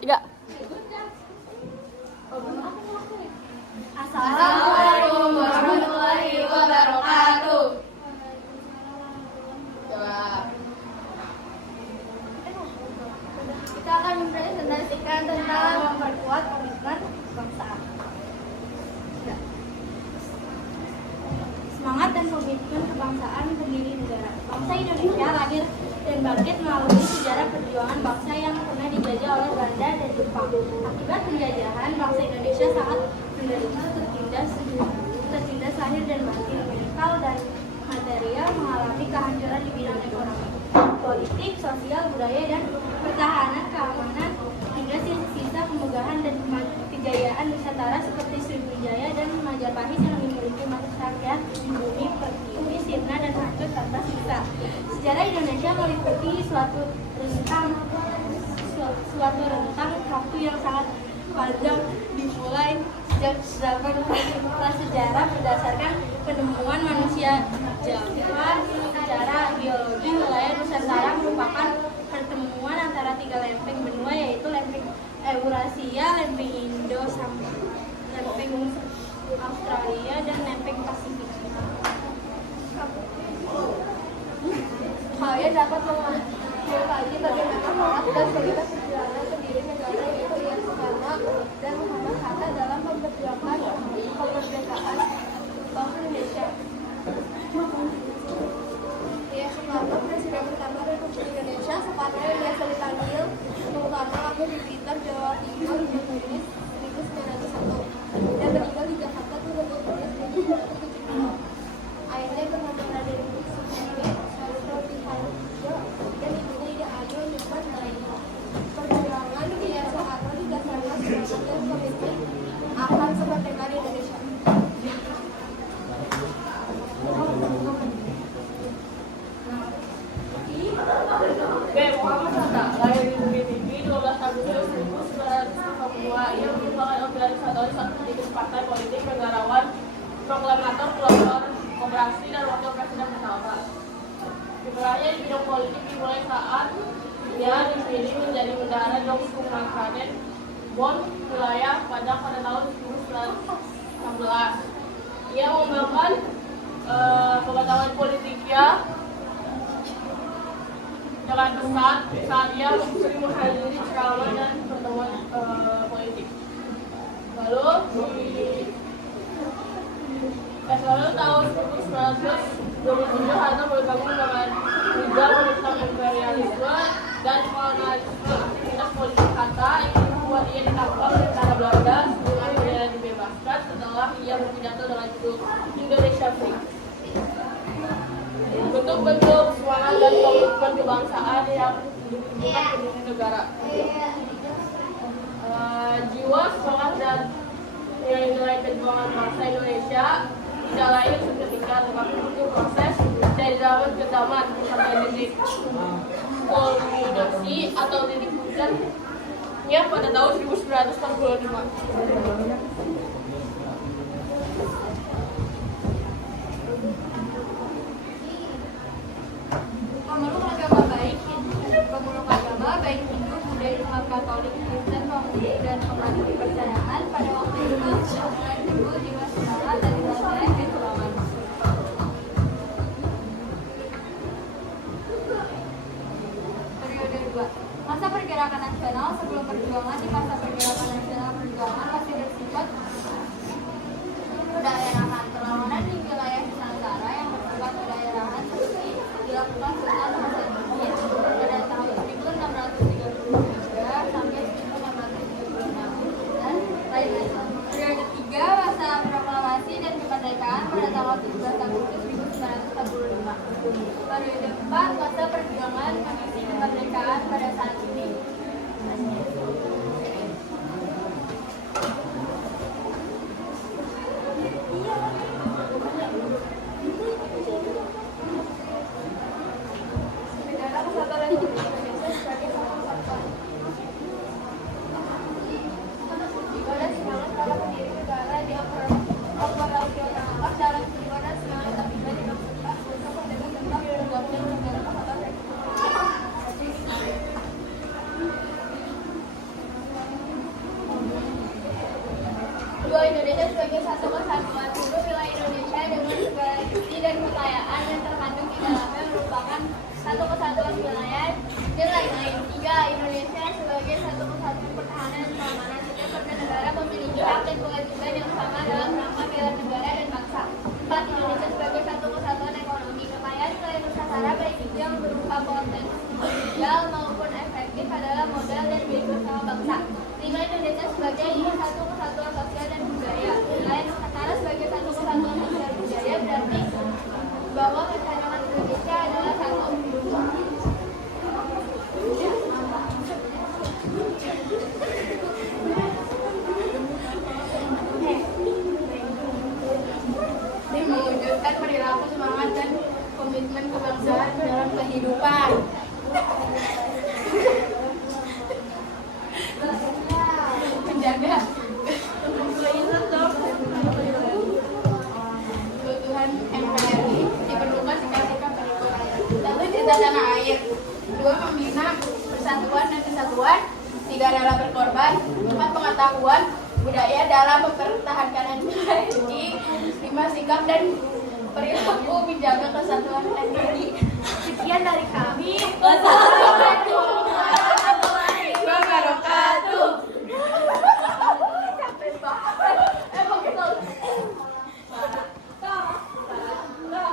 Tiga. Assalamualaikum warahmatullahi wabarakatuh. Kita akan mempresentasikan tentang memperkuat komitmen kebangsaan. Semangat dan komitmen kebangsaan pendiri negara. Bangsa Indonesia lahir dan bangkit melalui sejarah perjuangan bangsa yang pernah dijajah oleh Belanda dan Jepang. Akibat penjajahan, bangsa Indonesia sangat menderita, tertindas lahir dan batin, mental dan material, mengalami kehancuran di bidang ekonomi, politik, sosial, budaya, dan pertahanan, keamanan, hingga sisa kemegahan dan kejayaan Nusantara seperti Sriwijaya dan Majapahit yang memiliki masyarakat di bumi pertiwi, sirna, dan hancur tanpa sisa. Sejarah Indonesia meliputi suatu rentang waktu yang sangat panjang, dimulai sejak zaman prasejarah berdasarkan penemuan manusia Jawa. Secara geologi, wilayah Nusantara merupakan pertemuan antara tiga lempeng benua, yaitu lempeng Eurasia, lempeng Indo, lempeng Australia, dan lempeng Pasifik. Kalian dapat mengkaji bagaimana moral dan kualitas perjalanan pendiri negara, yaitu Ian Soekarno dan Muhammad Hatta, dalam memperjuangkan kemerdekaan bangsa Indonesia. Ian Soekarno, Presiden pertama Republik Indonesia. Soekarno yang biasa dipanggil Bung Karno, lahir di Blitar, Jawa Timur, Juni 1901 dan meninggal di Jakarta 22 Juni 1970. Ayahnya bernama Raden Sucipto Harjo dan ibunya Ida Ayu Nikmat Malaika. Perjuangan Ian Soekarno didasarkan semangat dan komitmen akan kemerdekaan Indonesia. Muhammad Hatta lahir di Bukit Tinggi 12 Agustus 1942. Ia merupakan organisatoris aktivis partai politik, negarawan, proklamator, pelopor koperasi, dan wakil presiden pertama. Kiprahnya di bidang politik dimulai saat ia dipilih menjadi bendahara Jongsumanen Bon wilayah Padang pada tahun 1916. Ia mengembangkan pengetahuan politiknya dengan pesat saat ia sering menghadiri ceramah dan pertemuan politik. Lalu tahun 1927 Hatta bergabung dengan Liga Menentang Imperialisme dan Kolonialisme. Aktivitas politik Hatta yang membuat ia ditangkap tentara Belanda sebelum ia dibebaskan setelah ia berpidato dengan judul Indonesia Free. Bentuk-bentuk semangat dan komitmen kebangsaan yang ditunjukkan pendiri negara. Jiwa, semangat, dan nilai-nilai perjuangan bangsa Indonesia tidak lahir seketika, tetapi butuh proses dari zaman ke zaman sampai titik kulminasi atau titik puncaknya pada tahun 1945. Pemeluk agama baik Hindu, Buddha, Islam, Katolik, Kristen, Konghucu, dan pemeluk kepercayaan pada waktu itu dengan timbul jiwa semangat dan kesadaran perjuangan. Periode 2. Masa pergerakan nasional. Sebelum perjuangan di masa pergerakan nasional, perjuangan masih bersifat kedaerahan. Perlawanan di wilayah Nusantara yang bersifat kedaerahan seperti dilakukan Sultan Hasanuddin pada tahun 1633 sampai 1636 2. Indonesia sebagai satu kesatuan. 3. Wilayah Indonesia dengan segala bukti dan kekayaan yang terkandung di dalamnya merupakan satu kesatuan wilayah dan lain-lain. 3. Indonesia sebagai satu kesatuan pertahanan dan keamanan. Setiap warga negara memiliki hak dan kewajiban yang sama dalam rangka bela negara dan bangsa. 4. Indonesia sebagai satu kesatuan ekonomi. Kekayaan wilayah Nusantara baik itu yang berupa potensial maupun efektif adalah modal dan milik bersama bangsa. 5. Indonesia sebagai satu kesatuan sosial dan budaya. Wilayah Nusantara sebagai satu kesatuan sosial budaya berarti bahwa kecerdasan Indonesia adalah satu. Demi mewujudkan perilaku semangat dan komitmen kebangsaan dalam kehidupan. Menjaga keutuhan NKRI diperlukan sikap-sikap berikut. 1. Cinta tanah air. 2. Membina persatuan dan kesatuan. 3. Rela berkorban. 4. Pengetahuan budaya dalam mempertahankan NKRI. 5. Sikap dan perilaku menjaga kesatuan NKRI. Sekian dari kami.